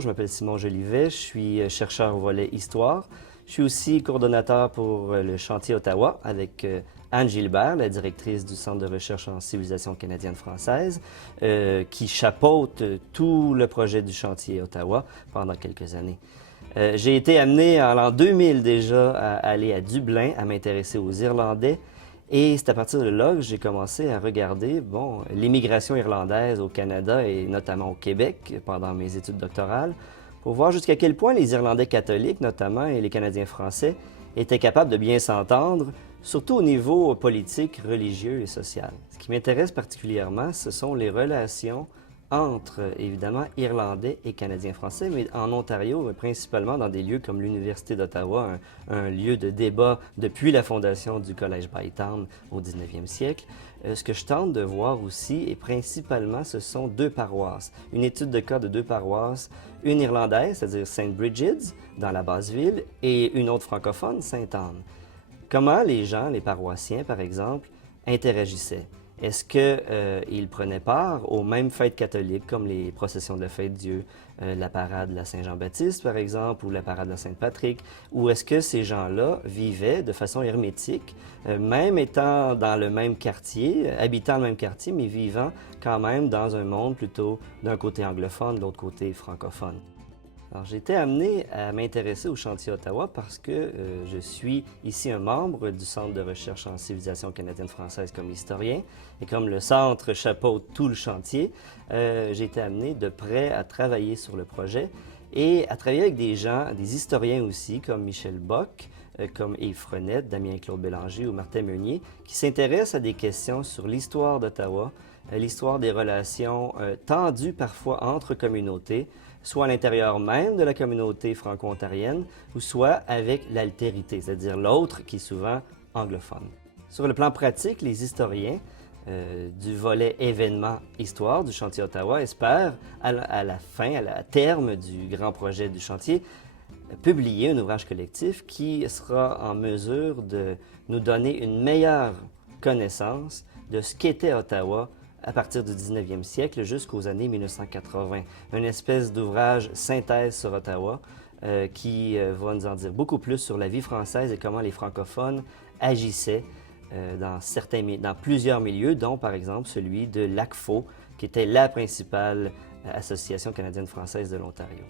Bonjour, je m'appelle Simon Jolivet, je suis chercheur au volet Histoire. Je suis aussi coordonnateur pour le chantier Ottawa avec Anne Gilbert, la directrice du Centre de recherche en civilisation canadienne-française, qui chapeaute tout le projet du chantier Ottawa pendant quelques années. J'ai été amené en l'an 2000 déjà à aller à Dublin, à m'intéresser aux Irlandais. Et c'est à partir de là que j'ai commencé à regarder l'immigration irlandaise au Canada et notamment au Québec pendant mes études doctorales pour voir jusqu'à quel point les Irlandais catholiques notamment et les Canadiens français étaient capables de bien s'entendre, surtout au niveau politique, religieux et social. Ce qui m'intéresse particulièrement, ce sont les relations entre, évidemment, Irlandais et Canadiens français, mais en Ontario, principalement dans des lieux comme l'Université d'Ottawa, un lieu de débat depuis la fondation du Collège Bytown au 19e siècle. Ce que je tente de voir aussi, et principalement, ce sont deux paroisses. Une étude de cas de deux paroisses, une irlandaise, c'est-à-dire St. Brigid's, dans la basse-ville, et une autre francophone, Sainte-Anne. Comment les gens, les paroissiens, par exemple, interagissaient? Est-ce qu'ils prenaient part aux mêmes fêtes catholiques, comme les processions de la Fête-Dieu, la parade de la Saint-Jean-Baptiste, par exemple, ou la parade de la Sainte-Patrick, ou est-ce que ces gens-là vivaient de façon hermétique, même étant dans le même quartier, habitant le même quartier, mais vivant quand même dans un monde plutôt d'un côté anglophone, de l'autre côté francophone? Alors, j'ai été amené à m'intéresser au chantier Ottawa parce que je suis ici un membre du Centre de recherche en civilisation canadienne-française comme historien. Et comme le centre chapeaute tout le chantier, j'ai été amené de près à travailler sur le projet et à travailler avec des gens, des historiens aussi, comme Michel Bock, comme Yves Frenette, Damien-Claude Bélanger ou Martin Meunier, qui s'intéressent à des questions sur l'histoire d'Ottawa, l'histoire des relations tendues parfois entre communautés, soit à l'intérieur même de la communauté franco-ontarienne, ou soit avec l'altérité, c'est-à-dire l'autre qui est souvent anglophone. Sur le plan pratique, les historiens du volet événement-histoire du chantier Ottawa espèrent, à la fin, à terme du grand projet du chantier, publier un ouvrage collectif qui sera en mesure de nous donner une meilleure connaissance de ce qu'était Ottawa à partir du 19e siècle jusqu'aux années 1980. Une espèce d'ouvrage synthèse sur Ottawa qui va nous en dire beaucoup plus sur la vie française et comment les francophones agissaient dans plusieurs milieux, dont par exemple celui de l'ACFO, qui était la principale association canadienne-française de l'Ontario.